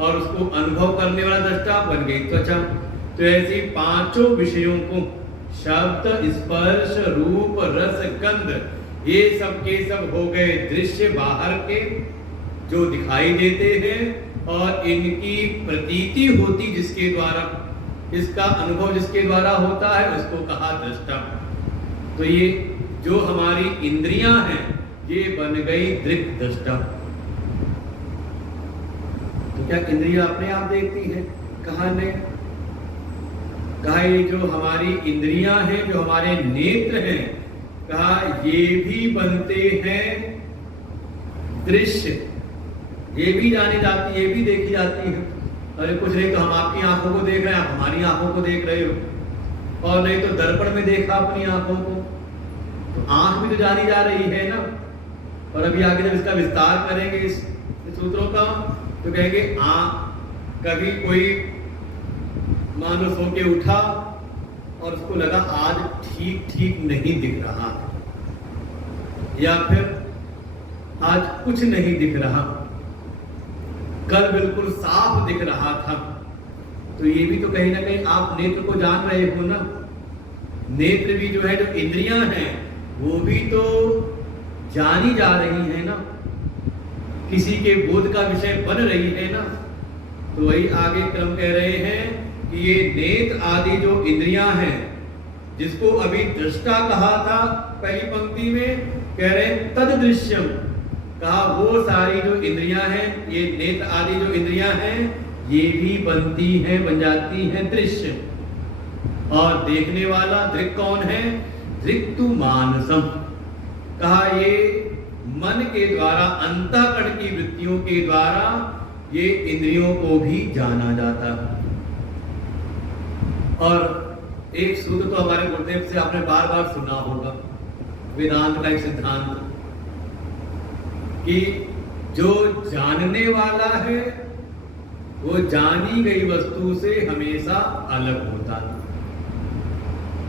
और उसको अनुभव करने वाला दृष्टा बन गई त्वचा। तो ऐसे 5 विषयों को शब्द, स्पर्श, रूप, रस, गंध, ये सब के सब हो गए दृश्य बाहर के जो दिखाई देते हैं, और इनकी प्रतीति होती जिसके द्वारा, इसका अनुभव जिसके द्वारा होता है उसको कहा दृष्टा। तो ये जो हमारी इंद्रियां हैं ये बन गई दृक् दृष्टा। तो क्या इंद्रियां अपने आप देखती हैं? कहा नहीं। कहा ये जो हमारी इंद्रियां हैं, जो हमारे नेत्र हैं, कहा ये भी बनते हैं दृश्य, ये भी जानी जाती, ये भी देखी जाती है। अरे कुछ नहीं तो हम आपकी आंखों को देख रहे हैं, आप हमारी आंखों को देख रहे हो, और नहीं तो दर्पण में देखा अपनी आंखों को, तो आंख भी तो जानी जा रही है ना। और अभी आगे जब इसका विस्तार करेंगे इस सूत्रों का, तो कहेंगे कभी कोई मानो सो के उठा और उसको लगा आज ठीक ठीक नहीं दिख रहा, या फिर आज कुछ नहीं दिख रहा, कल बिल्कुल साफ दिख रहा था। तो ये भी तो कहीं ना कहीं आप नेत्र को जान रहे हो ना। नेत्र भी जो है, जो इंद्रियां हैं, वो भी तो जानी जा रही है ना, किसी के बोध का विषय बन रही है ना। तो वही आगे क्रम कह रहे हैं कि ये नेत्र आदि जो इंद्रियां हैं, जिसको अभी दृष्टा कहा था पहली पंक्ति में, कह रहे हैं तद दृश्यम, कहा वो सारी जो इंद्रियां हैं, ये नेत्र आदि जो इंद्रियां हैं, ये भी बनती हैं, बन जाती हैं दृश्य। और देखने वाला दृक् कौन है? दृक् तु मानसम, कहा ये मन के द्वारा, अंतःकरण की वृत्तियों के द्वारा ये इंद्रियों को भी जाना जाता है। और एक सूत्र तो हमारे गुरुदेव से आपने बार बार सुना होगा, वेदांत का एक सिद्धांत, कि जो जानने वाला है वो जानी गई वस्तु से हमेशा अलग होता है।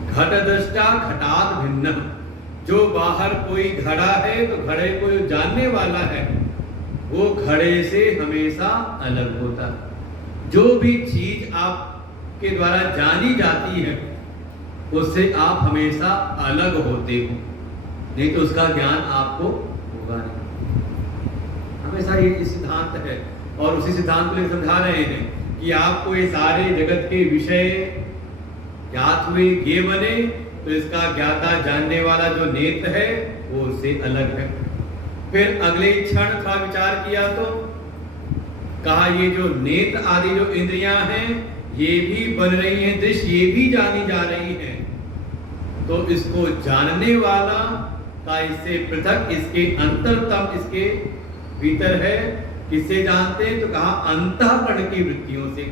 घट दृष्टा घटात भिन्न, जो बाहर कोई घड़ा है तो घड़े को जो जानने वाला है वो घड़े से हमेशा अलग होता है। जो भी चीज आपके द्वारा जानी जाती है उससे आप हमेशा अलग होते हो, नहीं तो उसका ज्ञान आपको होगा नहीं। हमेशा ये सिद्धांत है, और उसी सिद्धांत को समझा रहे हैं कि आपको ये सारे जगत के विषय ज्ञात हुए, ये बने, तो इसका ज्ञाता जानने वाला जो नेत्र है वो उससे अलग है। फिर अगले क्षण थोड़ा विचार किया तो कहा ये जो नेत्र आदि जो इंद्रियां हैं ये भी बन रही हैं दृश्य, ये भी जानी जा रही हैं। तो इसको जानने वाला का इससे पृथक, इसके अंतरतम, इसके भीतर है। किससे जानते हैं? तो कहा अंतःकरण की वृत्तियों से,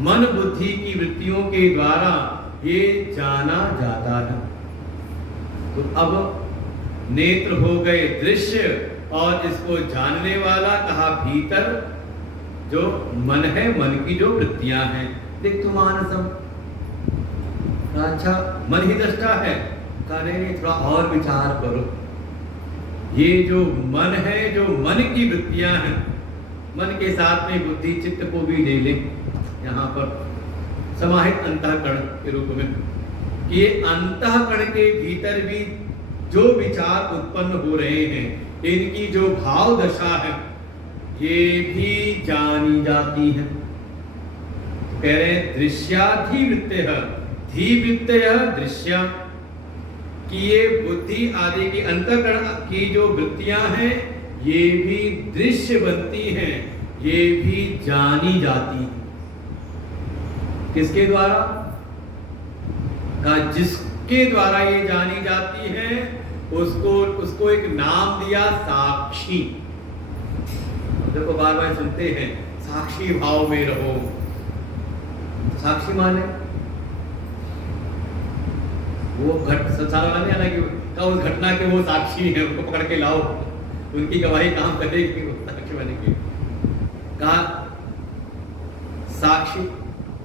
मन बुद्धि की वृत्तियों के द्वारा ये जाना जाता है। तो अब नेत्र हो गए दृश्य, और इसको जानने वाला कहा भीतर जो मन है, मन की जो वृत्तियां हैं, दिक्तु मानसम। अच्छा मन ही दृष्टा है, कहा नहीं, थोड़ा और विचार करो। ये जो मन है, जो मन की वृत्तियां हैं, मन के साथ में बुद्धि चित्त को भी ले ले यहाँ पर समाहित अंतःकरण के रूप में, कि ये अंतःकरण के भीतर भी जो विचार उत्पन्न हो रहे हैं, इनकी जो भाव दशा है ये भी जानी जाती है। कह रहे हैं दृश्याधिवृत्तयः, धीवृत्तयः दृश्या, कि ये बुद्धि आदि की अंतःकरण की जो वृत्तियां हैं ये भी दृश्य बनती हैं, ये भी जानी जाती हैं। किसके द्वारा? जिसके द्वारा ये जानी जाती है उसको एक नाम दिया साक्षी। देखो बार बार सुनते हैं साक्षी भाव में रहो। साक्षी माने वो संसार वाला नहीं आना कि उस घटना के वो साक्षी है, उनको पकड़ के लाओ, उनकी गवाही काम करेगी, वो साक्षी बनेगी। कहा साक्षी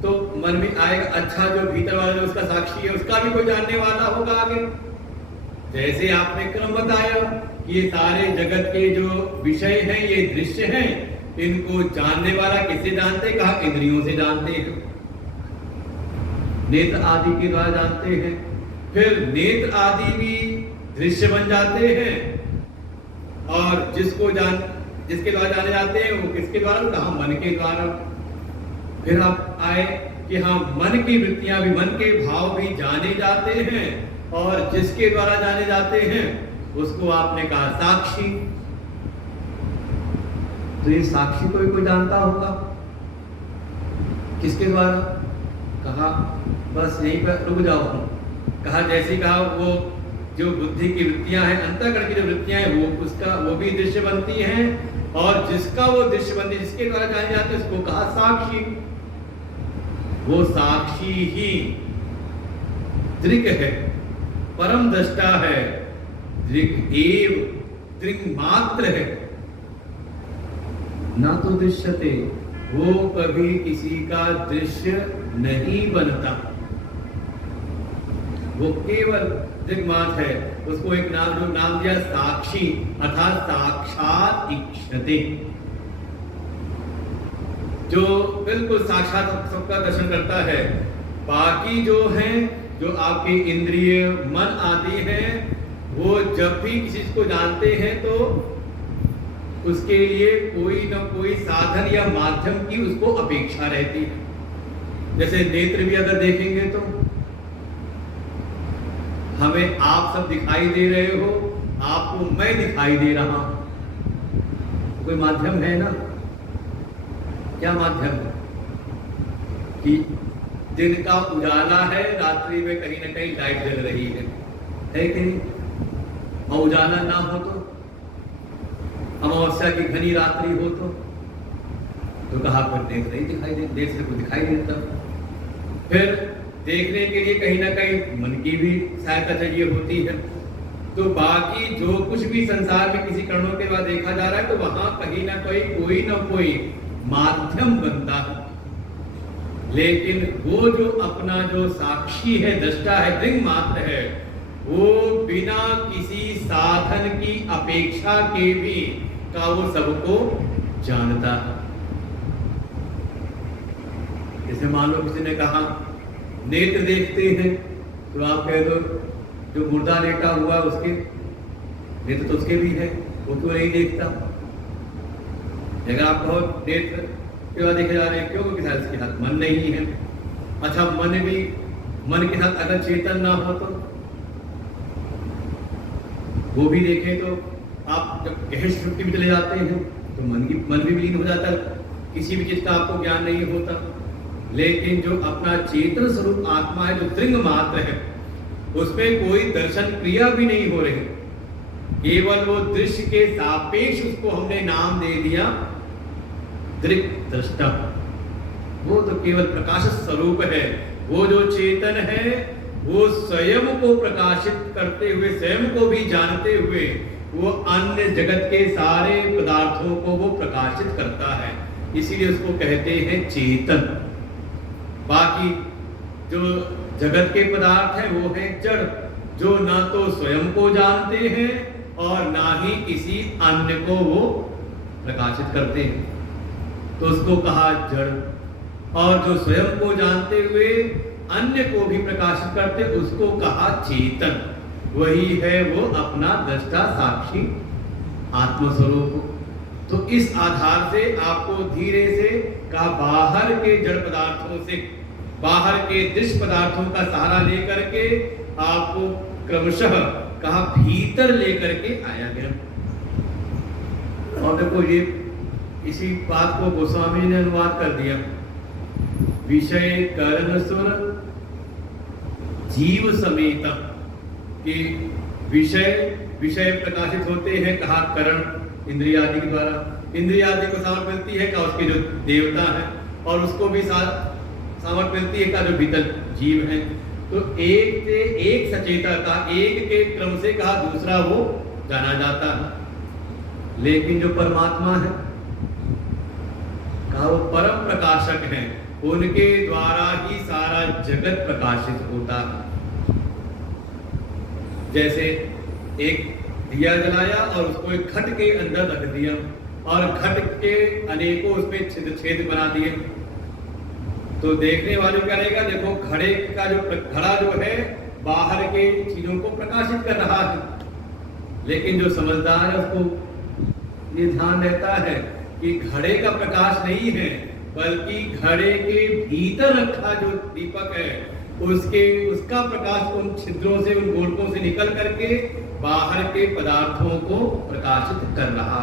तो मन में आएगा, अच्छा जो भीतर वाला जो उसका साक्षी है उसका भी कोई जानने वाला होगा आगे। जैसे आपने क्रम बताया कि ये सारे जगत के जो विषय हैं ये दृश्य हैं, इनको जानने वाला किससे जानते हैं? कहा इंद्रियों से जानते हैं, नेत्र आदि के द्वारा जानते हैं। फिर नेत्र आदि भी दृश्य बन जाते हैं, और जिसके द्वारा जाने जाते हैं वो किसके द्वारा? कहा मन के द्वारा। फिर आप आए कि हाँ मन की वृत्तियां भी, मन के भाव भी जाने जाते हैं, और जिसके द्वारा जाने जाते हैं उसको आपने कहा साक्षी। तो ये साक्षी को भी कोई जानता होगा, किसके द्वारा? कहा बस यहीं पर रुक जाओ। कहा जैसे कहा वो जो बुद्धि की वृत्तियां हैं, अंतःकरण की जो वृत्तियां हैं, वो भी दृश्य बनती हैं, और जिसका वो दृश्य बनती, जिसके द्वारा जाने जाते उसको कहा साक्षी। वो साक्षी ही दृक् है, परम दृष्टा है, दृक् एव, दृक् मात्र है, ना तो दृश्यते, वो कभी किसी का दृश्य नहीं बनता, वो केवल दृग्मात्र है। उसको एक नाम दिया साक्षी, अर्थात साक्षात इक्षते, जो बिल्कुल साक्षात सबका दर्शन करता है। बाकी जो हैं, जो आपके इंद्रिय मन आदि हैं, वो जब भी किसी चीज को जानते हैं तो उसके लिए कोई न कोई साधन या माध्यम की उसको अपेक्षा रहती है। जैसे नेत्र भी अगर देखेंगे तो हमें आप सब दिखाई दे रहे हो, आपको मैं दिखाई दे रहा हूं, कोई माध्यम है ना? क्या माध्यम है? कि दिन का उजाला है, रात्रि में कहीं ना कहीं लाइट जल रही है कि नहीं? और उजाला ना हो तो, अमावस्या की घनी रात्रि हो तो कहा पर देख नहीं दिखाई दे, देख से कुछ दिखाई नहीं देता। फिर देखने के लिए कहीं ना कहीं मन की भी सहायता चाहिए होती है। तो बाकी जो कुछ भी संसार में किसी कारणों के बाद देखा जा रहा है, तो वहां कहीं ना कहीं कोई ना कोई माध्यम बनता है। लेकिन वो जो अपना जो साक्षी है, दृष्टा है, दृङ् मात्र है, वो बिना किसी साधन की अपेक्षा के भी का वो सबको जानता है। जैसे मान लो किसी ने कहा नेत्र देखते हैं, तो आप कह दो जो मुर्दा लेटा हुआ उसके नेत्र तो उसके भी है, वो क्यों नहीं देखता? अगर आप कहो नेत्र क्यों देखे जा रहे हैं, क्यों? क्योंकि इसके साथ मन नहीं है। अच्छा, मन के साथ अगर चेतन ना हो तो वो भी देखें, तो आप जब गहन सुषुप्ति में चले जाते हैं तो मन भी विलीन हो जाता है, किसी भी चीज का आपको ज्ञान नहीं होता। लेकिन जो अपना चेतन स्वरूप आत्मा है, जो दृङ् मात्र है, उसमें कोई दर्शन क्रिया भी नहीं हो रही, केवल वो दृश्य के सापेक्ष उसको हमने नाम दे दिया दृक् दृष्टा। वो तो केवल प्रकाश स्वरूप है। वो जो चेतन है वो स्वयं को प्रकाशित करते हुए, स्वयं को भी जानते हुए, वो अन्य जगत के सारे पदार्थों को वो प्रकाशित करता है, इसीलिए उसको कहते हैं चेतन। बाकी जो जगत के पदार्थ हैं वो है जड़, जो ना तो स्वयं को जानते हैं और ना ही किसी अन्य को वो प्रकाशित करते हैं, तो उसको कहा जड़। और जो स्वयं को जानते हुए अन्य को भी प्रकाशित करते, उसको कहा चेतन। वही है वो अपना दृष्टा साक्षी आत्मस्वरूप। तो इस आधार से आपको धीरे से का बाहर के जड़ पदार्थों से, बाहर के दृश्य पदार्थों का सहारा लेकर के आपको क्रमशः कहा भीतर लेकर के आया गया। और देखो ये इसी बात को गोस्वामी ने अनुवाद कर दिया, विषय करण सुर जीव समेत, कि विषय प्रकाशित होते हैं, कहा करण इंद्रिय आदि के द्वारा, इंद्रिय आदि को सामर्थ मिलती है, कहा उसके जो देवता है, और उसको भी सामर्थ मिलती है, कहा जो भीतर जीव है। तो एक से एक सचेता का, एक के क्रम से कहा दूसरा वो जाना जाता है। लेकिन जो परमात्मा है, कहा वो परम प्रकाशक है, उनके द्वारा ही सारा जगत प्रकाशित होता है। जैसे एक दिया जलाया और उसको एक घट के अंदर रख दिया, और घट के अनेकों उसमें छेद बना दिए, तो देखने वाले क्या रहेगा, देखो घड़े का जो घड़ा जो है बाहर के चीजों को प्रकाशित कर रहा है, लेकिन जो समझदार है उसको ये ध्यान रहता है कि घड़े का प्रकाश नहीं है, बल्कि घड़े के भीतर रखा जो दीपक है उसका प्रकाश उन छिद्रों से, उन गोलकों से निकल करके बाहर के पदार्थों को प्रकाशित कर रहा।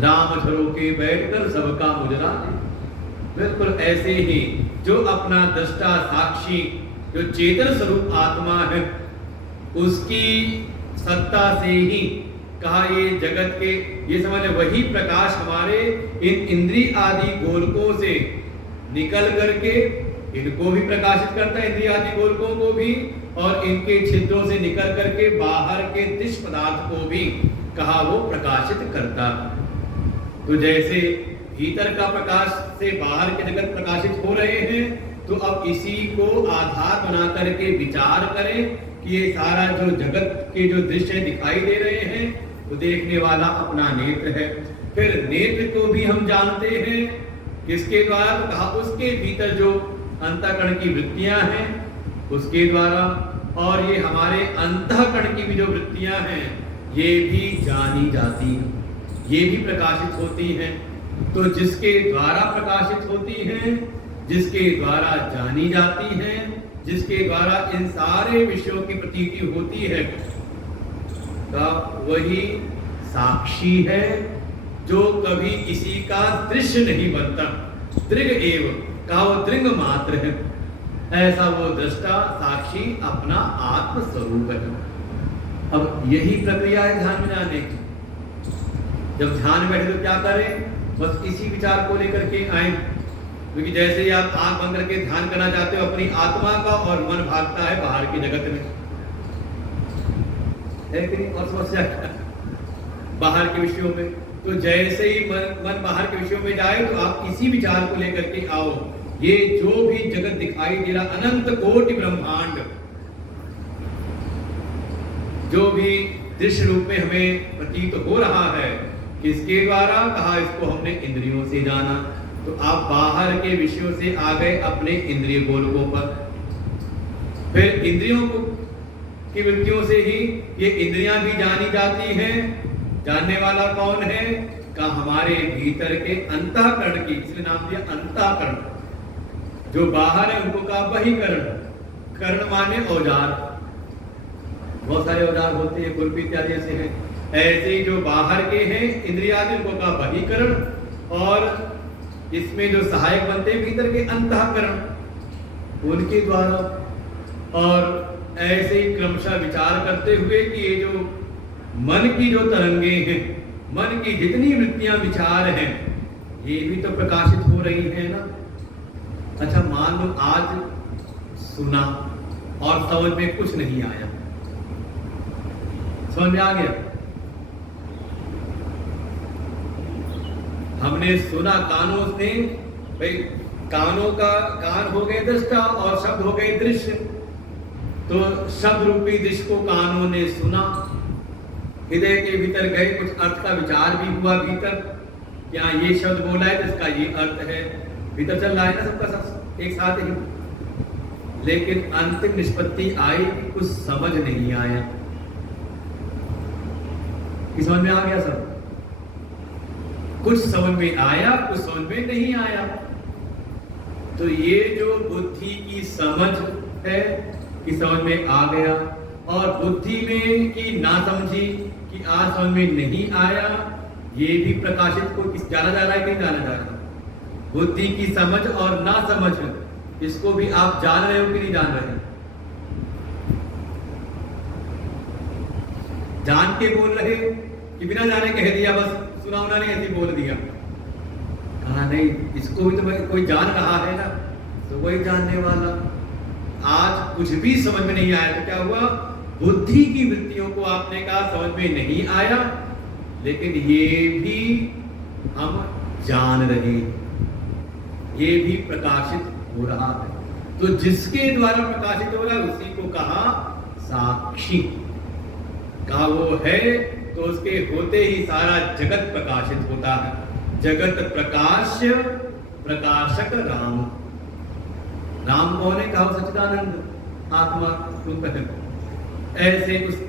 राम झरोके बैठकर सबका मुजरा दे। बिल्कुल ऐसे ही जो अपना दृष्टा साक्षी, जो चेतन स्वरूप आत्मा है, उसकी सत्ता से ही कहा ये जगत के, ये समझ वही प्रकाश हमारे इन इंद्रिय आदि गोलकों से निकल करके इनको भी प्रकाशित करता है, इंद्रिय आदि गोलकों को भी, और इनके छिद्रों से निकल करके बाहर के दृश्य पदार्थ को भी कहा वो प्रकाशित करता। तो जैसे भीतर का प्रकाश से बाहर के जगत प्रकाशित हो रहे हैं, तो अब इसी को आधार बना करके विचार करें कि ये सारा जो जगत के जो दृश्य दिखाई दे रहे हैं, तो देखने वाला अपना नेत्र है। फिर नेत्र को भी हम जानते हैं किसके द्वारा, तो कहा उसके भीतर जो अंतःकरण की वृत्तियां हैं उसके द्वारा, और ये हमारे अंतःकरण की भी जो वृत्तियां हैं ये भी जानी जाती हैं, ये भी प्रकाशित होती हैं। तो जिसके द्वारा प्रकाशित होती हैं, जिसके द्वारा जानी जाती हैं, जिसके द्वारा इन सारे विषयों की प्रतीति होती है, का वही साक्षी है, जो कभी किसी का दृश्य नहीं बनता। दृग एव का वो दृंग मात्र है, ऐसा वो दृष्टा साक्षी अपना आत्म स्वरूप है। अब यही प्रक्रिया है ध्यान में जाने की। जब ध्यान में बैठे तो क्या करें, बस इसी विचार को लेकर के आए, क्योंकि जैसे ही आप आंख बंद करके ध्यान करना चाहते हो अपनी आत्मा का, और मन भागता है बाहर की जगत में, है कि नहीं? और समस्या क्या, बाहर के विषयों में। तो जैसे ही मन बाहर के विषयों में जाए, तो आप इसी विचार को लेकर के आओ, ये जो भी जगत दिखाई दे रहा, अनंत कोटि ब्रह्मांड, जो भी दृश्य रूप में हमें प्रतीत हो रहा है, किसके द्वारा, कहा इसको हमने इंद्रियों से जाना। तो आप बाहर के विषयों से आ गए अपने इंद्रिय गोलकों पर। फिर इंद्रियों को की वृत्तियों से ही ये इंद्रियां भी जानी जाती हैं। जानने वाला कौन है, का हमारे भीतर के अंतःकरण की, इसलिए नाम दिया अंतःकरण। जो बाहर है उनको कहा बहिकरण। करण माने औजार, बहुत सारे औजार होते हैं, खुरपी इत्यादि ऐसे हैं। ऐसे ही जो बाहर के हैं इंद्रियादि, उनको कहा बहिकरण, और इसमें जो सहायक बनते हैं भीतर के अंतःकरण, उनके द्वारा। और ऐसे ही क्रमशः विचार करते हुए कि ये जो मन की जो तरंगे हैं, मन की जितनी वृत्तियां विचार हैं, ये भी तो प्रकाशित हो रही हैं ना। अच्छा, मान लो आज सुना और समझ में कुछ नहीं आया, समझ में आ गया, हमने सुना कानों से, भाई कानों का कान हो गए दृष्टा और शब्द हो गए दृश्य। तो शब्द रूपी दृश्य को कानों ने सुना, हृदय के भीतर गए, कुछ अर्थ का विचार भी हुआ भीतर, क्या ये शब्द बोला है तो इसका ये अर्थ है, भीतर चल रहा है ना सबका सब एक साथ ही। लेकिन अंतिम निष्पत्ति आई, कुछ समझ नहीं आया। समझ में आ गया सब, कुछ समझ में आया, कुछ समझ में नहीं आया। तो ये जो बुद्धि की समझ है कि समझ में आ गया, और बुद्धि में की ना समझी कि आज समझ में नहीं आया, ये भी प्रकाशित को किस जाना जा रहा है कि नहीं जाना जा रहा। बुद्धि की समझ और ना समझ, इसको भी आप जान रहे हो कि नहीं जान रहे। जान के बोल रहे कि बिना जाने कह दिया, बस सुना उना नहीं ऐसे बोल दिया। कहा नहीं, इसको भी तो कोई जान रहा है ना, तो वही जानने वाला। आज कुछ भी समझ में नहीं आया तो क्या हुआ, बुद्धि की वृत्तियों को आपने कहा समझ में नहीं आया, लेकिन ये भी हम जान रहे, ये भी प्रकाशित हो रहा है। तो जिसके द्वारा प्रकाशित हो रहा है उसी को कहा साक्षी। कहा वो है तो उसके होते ही सारा जगत प्रकाशित होता है। जगत प्रकाश्य प्रकाशक राम। राम कौन है, कहा सच्चिदानंद आत्मा रूप है। ऐसे उस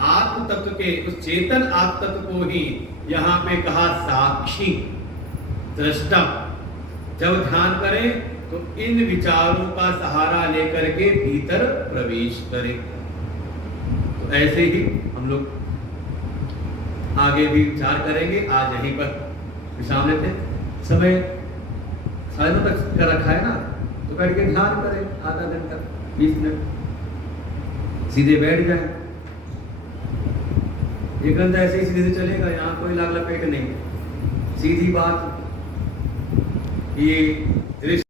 आत्म तत्व के, उस चेतन आत्म तत्व को ही यहाँ पे कहा साक्षी, दृष्टा। जब ध्यान करें तो इन विचारों का सहारा लेकर के भीतर प्रवेश करें। तो ऐसे ही हम लोग आगे भी विचार करेंगे। आज यहीं पर विश्राम लेते हैं। समय 9:30 तक का रखा है ना, तो बैठ के ध्यान करें आधा घंटा 20 मिनट, सीधे बैठ जाए। 1 घंटा ऐसे ही सीधे चलेगा, यहाँ कोई लाग लपेट नहीं, सीधी बात। ये